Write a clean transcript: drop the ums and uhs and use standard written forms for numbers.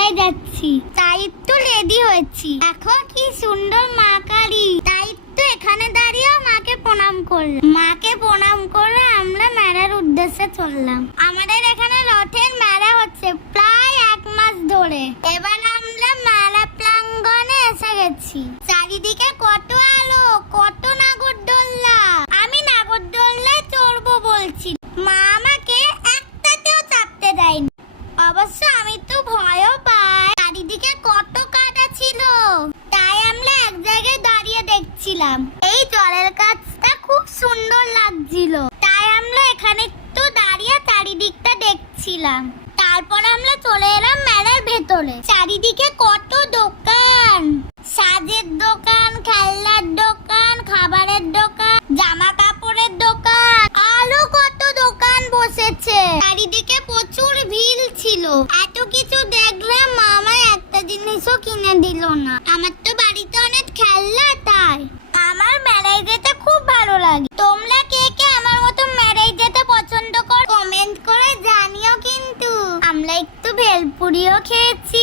মেলায় যাচ্ছি, তাই তো রেডি হয়েছি। দেখো কি সুন্দর মা কালী, তাই তো এখানে দাঁড়িয়েও মাকে প্রণাম করলাম। মাকে প্রণাম করে আমরা মেলার উদ্দেশ্যে চললাম। আমাদের এখানে রথের মেলা হচ্ছে প্রায় 1 মাস ধরে। এবার আমরা মেলা প্রাঙ্গণে এসে গেছি। চারিদিকে কত আলো, কত নাগরদোল্লা। আমি নাগরদোল্লায় চড়বো বলছি, মা আমাকে একটাতেও চাপতে দেয়নি। অবশ্য আমি তো ভয়ও পাই, চারিদিকে কত কাদা ছিল, তাই আমরা এক জায়গায় দাঁড়িয়ে দেখছিলাম। এই জলের কাজটা খুব সুন্দর লাগছিল, তাই আমরা এখানে একটু দাঁড়িয়ে চারিদিকটা দেখছিলাম। তারপর আমরা চলে এলাম মেলার ভেতরে। চারিদিকে কত দোকান, সাজের দোকান, খেলনার দোকান, খাবারের দোকান, জামা কাপড়ের দোকান, আরো কত দোকান বসেছে। চারিদিকে প্রচুর ভিড় ছিল। এত কিছু দেখলাম, মামা একটা জিনিসও কিনে দিল না। আমার তো বাড়িতে অনেক খেলনা, তাই আমার মেলায় যেতে খুব ভালো লাগে। তোমরা কে কে আমার মতো মেলায় যেতে পছন্দ করো কমেন্ট করে জানিও। কিন্তু আমরা একটু ভেলপুরিও খেয়েছি।